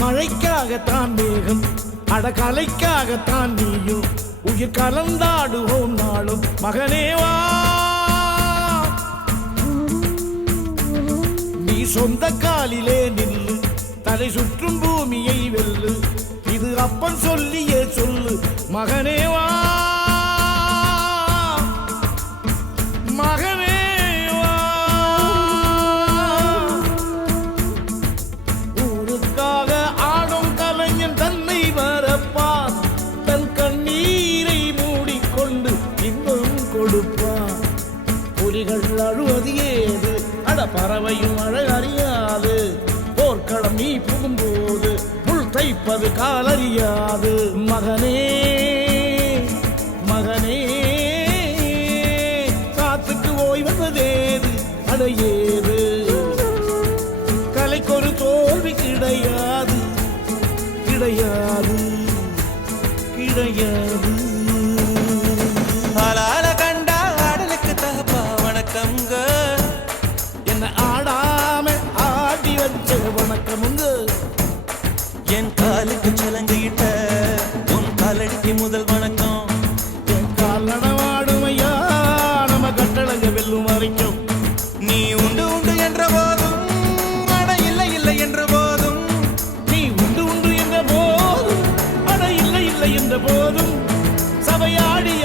மழைக்காகத்தான் மேகம் அடகலைக்காகத்தான் நீயும் உயிர் கலந்தாடுவோம் நாளும் மகனேவா நீ சொந்த காலிலே நில்லு தலை சுற்றும் பூமியை வெல்லு இது அப்பன் சொல்லியே சொல்லு மகனேவா புலிகள் அழுவது ஏது அட பறவையும் அழகறியாது போர்க்களம் நீ புகும்போது முள் தைப்பது காலறியாது மகனே மகனே காத்துக்கு ஓய்வதேது அடையேது கலைக்கொரு தோல்வி கிடையாது கிடையாது கிடையாது என்ன ஆடாம ஆடி வச்ச வணக்கமுங்க என் காலுக்கு சலங்கிட்ட உன் காலடிக்கு முதல் வணக்கம் என் கால் நடவாடுமையா நம்ம கட்டளங்க வெல்லும் வரைக்கும் நீ உண்டு உண்டு என்ற போதும் அட இல்லை இல்லை என்ற போதும் நீ உண்டு உண்டு என்ற போதும் அட இல்லை இல்லை என்ற போதும் சபையாடிய